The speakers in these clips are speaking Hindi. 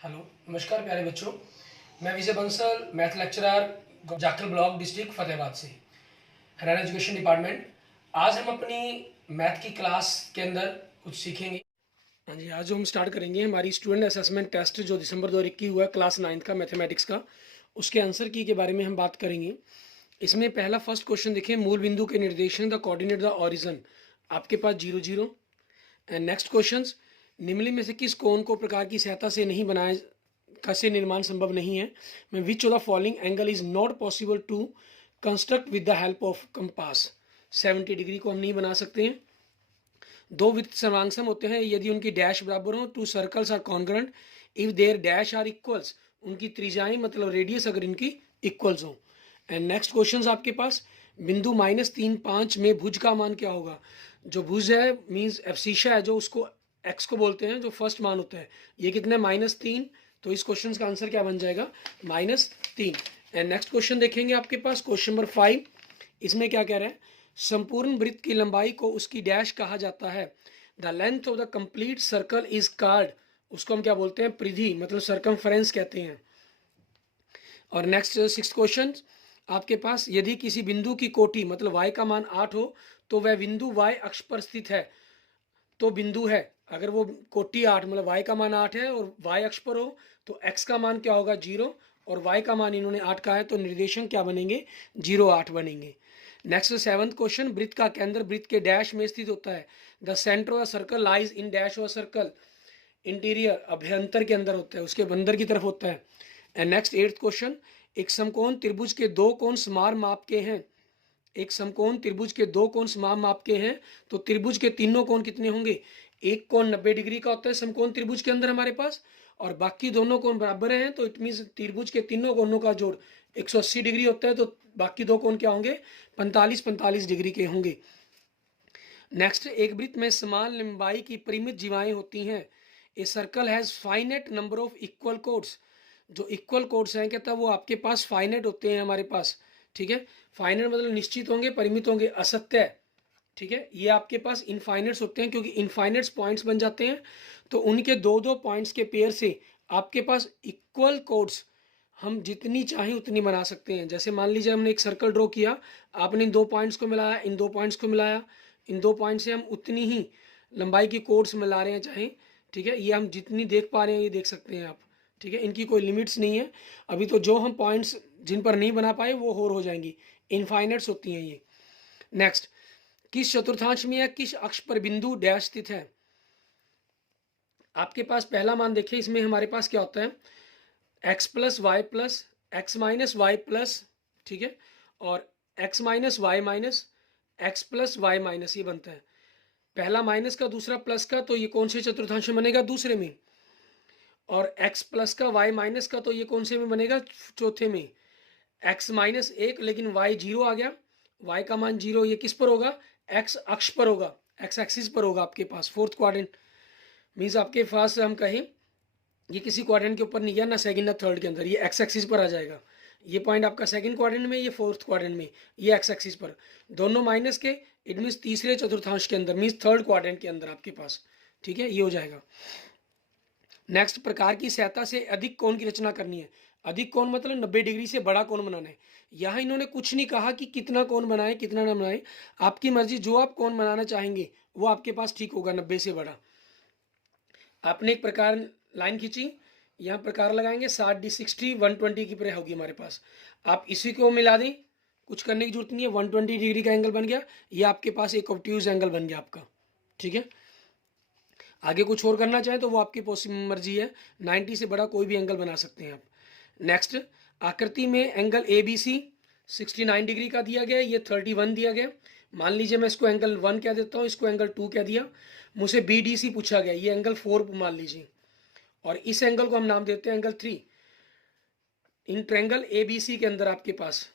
हेलो, नमस्कार प्यारे बच्चों। मैं Vijay Bansal, math lecturer, Jakhal block, district Fatehabad से, हरियाणा एजुकेशन डिपार्टमेंट। आज हम अपनी मैथ की क्लास के अंदर कुछ सीखेंगे। हाँ जी, आज जो हम स्टार्ट करेंगे हमारी स्टूडेंट असेसमेंट टेस्ट जो दिसंबर 2021 हुआ क्लास 9th का मैथमेटिक्स का, उसके आंसर की के बारे में हम बात करेंगे। इसमें पहला फर्स्ट क्वेश्चन देखिए, मूल बिंदु के निर्देशन द कोऑर्डिनेट द ओरिजिन, आपके पास 0 0। एंड नेक्स्ट क्वेश्चन, निम्नलिखित में से किस कोण को प्रकार की सहायता से नहीं बनाया का से निर्माण संभव नहीं है। मैं which of the following angle is not possible to construct with the help of compass. 70 degree को हम नहीं बना सकते हैं। दो वृत्त समांसम होते हैं यदि उनकी डैश बराबर हो। Two circles are congruent if their dash are equals, उनकी त्रिज्याएं मतलब रेडियस अगर इनकी इक्वल्स हो। एंड नेक्स्ट क्वेश्चन आपके पास, बिंदु -3 5 में भुज का मान क्या होगा। जो भुज है मीन्स एब्सिशा है, जो उसको एक्स को बोलते हैं, जो फर्स्ट मान होता है, ये कितना है -3। तो इस क्वेश्चन का आंसर क्या बन जाएगा, -3। एंड नेक्स्ट क्वेश्चन देखेंगे आपके पास, क्वेश्चन नंबर 5। इसमें क्या कह रहा है, संपूर्ण वृत्त की लंबाई को उसकी डैश कहा जाता है। The length of the complete circle is called, उसको हम क्या बोलते हैं, परिधि मतलब सरकमफ्रेंस कहते हैं। और नेक्स्ट 6th क्वेश्चन आपके पास, यदि किसी बिंदु की कोटि मतलब y का मान 8 हो तो वह बिंदु y अक्ष पर स्थित है। तो बिंदु है, अगर वो कोटि 8 मतलब y का मान 8 है और y अक्ष पर हो तो x का मान क्या होगा 0, और y का मान इन्होंने 8 का है तो निर्देशांक क्या बनेंगे 0 8 बनेंगे। नेक्स्ट 7th क्वेश्चन, वृत्त का केंद्र वृत्त के डैश में स्थित होता है। The centre of circle lies in dash of circle, interior अभ्यंतर के अंदर होता है, उसके अंदर की तरफ होता है। एंड नेक्स्ट 8th क्वेश्चन, एक समकोण त्रिभुज के दो कोण समान माप के हैं। एक समकोण त्रिभुज के दो कोण समान माप के हैं तो त्रिभुज के तीनों कोण कितने होंगे। एक कोण 90 डिग्री का होता है समकोण त्रिभुज के अंदर हमारे पास, और बाकी दोनों कोण बराबर हैं, तो इट मीन त्रिभुज के तीनों कोणों का जोड़ 180 डिग्री होता है, तो बाकी दो कोण क्या होंगे 45 डिग्री के होंगे। नेक्स्ट, एक वृत्त में समान लंबाई की परिमित जीवाएं होती हैं। A circle has finite number of equal chords, जो इक्वल कोड्स हैं कहता है वो आपके पास फाइनेट होते हैं हमारे पास, ठीक है। फाइनेट मतलब निश्चित होंगे, परिमित होंगे, असत्य, ठीक है। ये आपके पास इनफाइनेट्स होते हैं क्योंकि इनफाइनेट्स पॉइंट्स बन जाते हैं, तो उनके दो दो पॉइंट्स के पेयर से आपके पास इक्वल कोड्स हम जितनी चाहें उतनी बना सकते हैं। जैसे मान लीजिए हमने एक सर्कल ड्रॉ किया, आपने इन दो पॉइंट्स को मिलाया, इन दो पॉइंट्स को मिलाया, इन दो पॉइंट से हम उतनी ही लंबाई की कोड्स मिला रहे हैं चाहे, ठीक है। ये हम जितनी देख पा रहे हैं ये देख सकते हैं आप, ठीक है। इनकी कोई लिमिट्स नहीं है। अभी तो जो हम पॉइंट्स जिन पर नहीं बना पाए वो और हो जाएंगी, इनफाइनेट्स होती हैं ये। नेक्स्ट, किस चतुर्थांश में या किस अक्ष पर बिंदु डैश स्थित है। आपके पास पहला मान देखिए, इसमें हमारे पास क्या होता है, x plus Y plus X minus Y plus, ठीक है, और x minus Y minus X plus Y minus, ये बनता है पहला माइनस का दूसरा प्लस का, तो ये कौन से चतुर्थांश में बनेगा दूसरे में। और x प्लस का y माइनस का, तो ये कौन से में बनेगा चौथे में। x माइनस 1 लेकिन y 0 आ गया, y का मान 0, ये किस पर होगा x अक्ष पर होगा, x एक्सिस पर होगा आपके पास। फोर्थ क्वाड्रेंट मीन्स आपके पास हम कहें ये किसी क्वाड्रेंट के ऊपर नहीं गया ना, सेकंड ना थर्ड के अंदर, ये एक्स एक्सिस पर आ जाएगा। ये पॉइंट आपका सेकंड क्वाड्रेंट में, ये फोर्थ क्वाड्रेंट में, ये एक्स एक्सिस पर, दोनों माइनस के, इट मीन्स तीसरे चतुर्थांश के अंदर, मीन्स थर्ड क्वाड्रेंट के अंदर आपके पास, ठीक है, ये हो जाएगा। नेक्स्ट, प्रकार की सहायता से अधिक कोण की रचना करनी है। अधिक कोण मतलब 90 डिग्री से बड़ा कोण बनाना है। यहाँ इन्होंने कुछ नहीं कहा कि कितना कोण बनाए कितना ना बनाए, आपकी मर्जी, जो आप कोण बनाना चाहेंगे वो आपके पास ठीक होगा 90 से बड़ा। आपने एक प्रकार लाइन खींची, यहाँ प्रकार लगाएंगे 60 60 120 की तरह होगी हमारे पास। आप इसी को मिला दें, कुछ करने की जरूरत नहीं है, 120 डिग्री का एंगल बन गया, ये आपके पास एक ऑब्ट्यूज एंगल बन गया आपका, ठीक है। आगे कुछ और करना चाहें तो वो आपकी मर्जी है, 90 से बड़ा कोई भी एंगल बना सकते हैं आप। नेक्स्ट, आकृति में angle A B C 69 degree का दिया गया, ये 31 दिया गया। मान लीजिए मैं इसको एंगल 1 कह देता हूँ, इसको एंगल 2 कह दिया। मुझसे बी डी सी पूछा गया, ये एंगल 4 मान लीजिए, और इस एंगल को हम नाम देते हैं angle 3। In triangle A B C के अंदर आपके पास,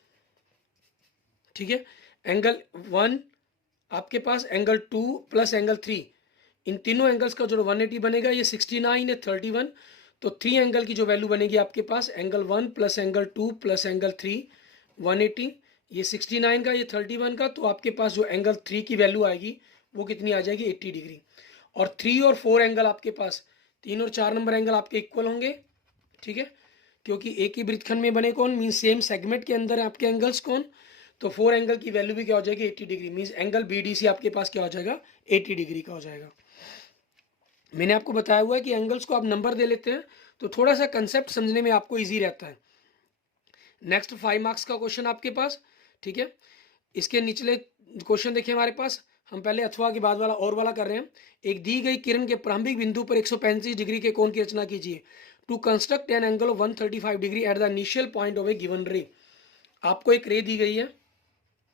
ठीक है, एंगल 1 आपके पास, एंगल 2 प्लस एंगल 3, इन तीनों एंगल्स का जो 180 बनेगा, ये 69 है 31, तो 3 एंगल की जो वैल्यू बनेगी आपके पास, angle 1 plus angle 2 plus angle 3 180, ये 69 का, ये 31 का, तो आपके पास जो एंगल 3 की वैल्यू आएगी वो कितनी आ जाएगी 80 डिग्री। और 3 और 4 एंगल आपके पास, 3 और 4 नंबर एंगल आपके इक्वल होंगे, ठीक है, क्योंकि एक ही वृत्तखंड में बने कौन, मीन्स सेम सेगमेंट के अंदर आपके एंगल्स कौन, तो 4 एंगल की वैल्यू भी क्या हो जाएगी 80 डिग्री, मीन्स एंगल BDC आपके पास क्या हो जाएगा 80 डिग्री का हो जाएगा। मैंने आपको बताया हुआ है कि एंगल्स को आप नंबर दे लेते हैं तो थोड़ा सा कंसेप्ट समझने में आपको ईजी रहता है। नेक्स्ट 5 मार्क्स का क्वेश्चन आपके पास, ठीक है। इसके निचले क्वेश्चन देखिए हमारे पास, हम पहले अथवा के बाद वाला और वाला कर रहे हैं। एक दी गई किरण के प्रारंभिक बिंदु पर 135 डिग्री के कोण की रचना कीजिए। To construct an angle of 135 degree at the initial point of a given ray. आपको एक रे दी गई है,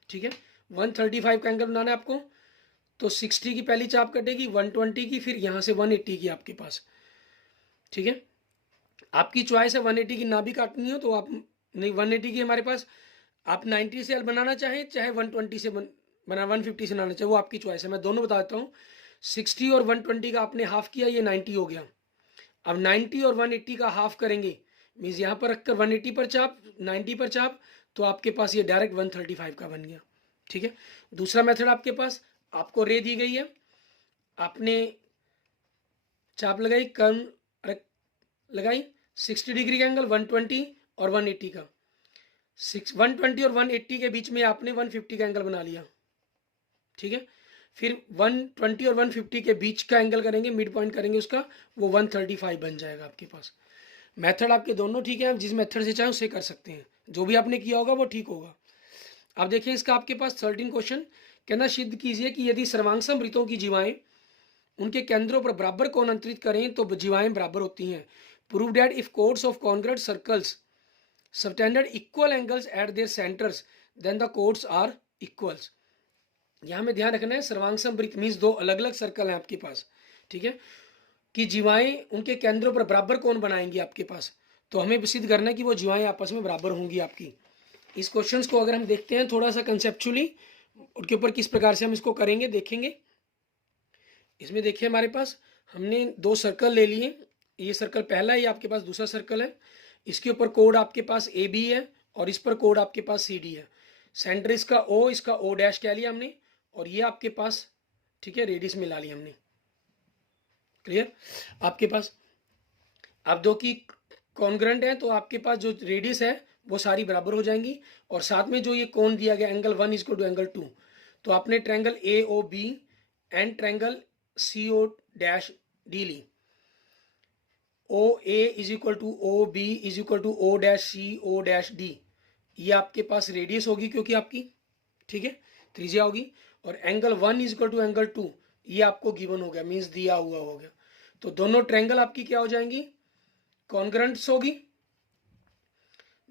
ठीक है, 135 का एंगल बनाना है आपको, तो 60 की पहली चाप कटेगी, 120 की, फिर यहाँ से 180 की आपके पास, ठीक है। आपकी चॉइस है 180 की ना भी काटनी हो तो आप, नहीं 180 की हमारे पास, आप 90 से बनाना चाहें चाहे 120 से बना 150 से बनाना चाहे, वो आपकी चॉइस है। मैं दोनों बता देता हूँ। 60 और 120 का आपने हाफ किया, ये 90 हो गया। अब 90 और 180 का हाफ करेंगे, मीन्स यहाँ पर रखकर 180 पर चाप, 90 पर चाप, तो आपके पास ये डायरेक्ट 135 का बन गया, ठीक है। दूसरा मेथड आपके पास, आपको रे दी गई है, आपने चाप लगाई, कर्व लगाई, 60 डिग्री का एंगल, 120 और 180 का, 120 और 180 के बीच में आपने 150 का एंगल बना लिया, ठीक है। फिर 120 और 150 के बीच का एंगल करेंगे, मिड पॉइंट करेंगे उसका, वो 135 बन जाएगा आपके पास। मेथड आपके दोनों ठीक है, आप जिस मेथड से चाहें उससे कर सकते हैं, जो भी आपने किया होगा वो ठीक होगा। अब देखिए इसका आपके पास 13 क्वेश्चन, कहना सिद्ध कीजिए कि यदि सर्वांगसम वृत्तों की जीवाएं उनके केंद्रों पर बराबर कोण अंतरित करें तो जीवाएं बराबर होती हैं। Prove that if chords of congruent circles subtended equal angles at their centres then the chords are equals. यहाँ में ध्यान रखना है, सर्वांगसम वृत्त मीन्स दो अलग अलग सर्कल हैं आपके पास, ठीक है, कि जीवाएं उनके केंद्रों पर बराबर कोण बनाएंगी आपके पास, तो हमें सिद्ध करना है कि वो जीवाएं आपस में बराबर होंगी आपकी। इस क्वेश्चन को अगर हम देखते हैं थोड़ा सा कंसेप्चुअली, उनके ऊपर किस प्रकार से हम इसको करेंगे देखेंगे। इसमें देखिए हमारे पास हमने दो सर्कल ले लिए, ये सर्कल पहला है, ये आपके पास दूसरा सर्कल है, इसके ऊपर कोड आपके पास AB है और इस पर कोड आपके पास CD है। सेंटर इसका O, इसका O डैश कह लिया हमने, और ये आपके पास, ठीक है, रेडियस मिला ली हमने। क्लियर आपके पास। अब दो की कॉन्ग्रुएंट है तो आपके पास जो रेडियस है वो सारी बराबर हो जाएंगी, और साथ में जो ये कोण दिया गया angle 1 is equal to angle 2, तो आपने triangle AOB and triangle CO-D ली। OA is equal to OB is equal to O dash CO dash D, ये आपके पास रेडियस होगी क्योंकि आपकी, ठीक है, त्रिज्या होगी, और angle 1 is equal to angle 2 ये आपको गिवन हो गया, मीन्स दिया हुआ हो गया। तो दोनों ट्रायंगल आपकी क्या हो जाएंगी, कॉन्ग्रुएंट्स होगी,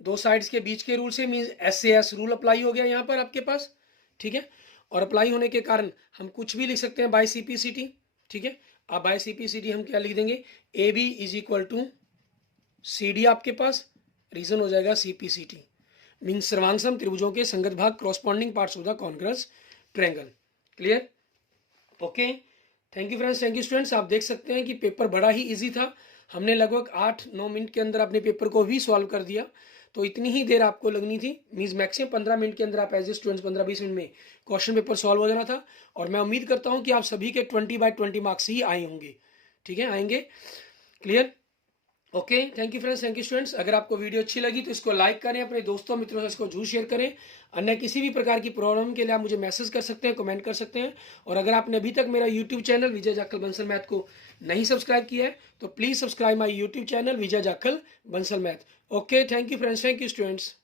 दो साइड्स के बीच के रूल से, मीन्स SAS रूल अप्लाई हो गया यहाँ पर आपके पास, ठीक है। और अप्लाई होने के कारण हम कुछ भी लिख सकते हैं बाय CPCT, ठीक है। अब बाय CPCT हम क्या लिख देंगे, AB is equal to CD आपके पास, रीजन हो जाएगा CPCT, मीन्स सर्वांगसम त्रिभुजों के संगत भाग, corresponding parts of the congruent triangle. Clear, okay, thank you friends, thank you students. आप देख सकते हैं कि पेपर बड़ा ही इजी था, हमने लगभग 8-9 मिनट के अंदर अपने पेपर को भी सॉल्व कर दिया। तो इतनी ही देर आपको लगनी थी, मीन्स मैक्सिमम 15 मिनट के अंदर आप एज ए स्टूडेंट्स 15-20 मिनट में क्वेश्चन पेपर सॉल्व हो जाना था, और मैं उम्मीद करता हूं कि आप सभी के 20/20 मार्क्स ही आए होंगे, ठीक है, आएंगे। Clear, okay, thank you friends, thank you students. अगर आपको वीडियो अच्छी लगी तो इसको लाइक करें, अपने दोस्तों मित्रों से इसको जरूर शेयर करें। अन्य किसी भी प्रकार की प्रॉब्लम के लिए आप मुझे मैसेज कर सकते हैं, कमेंट कर सकते हैं। और अगर आपने अभी तक मेरा यूट्यूब चैनल विजय जाखल बंसल मैथ को नहीं सब्सक्राइब किया है तो please subscribe my YouTube channel Vijay Jakhal Bansal math. Okay, thank you friends, thank you students.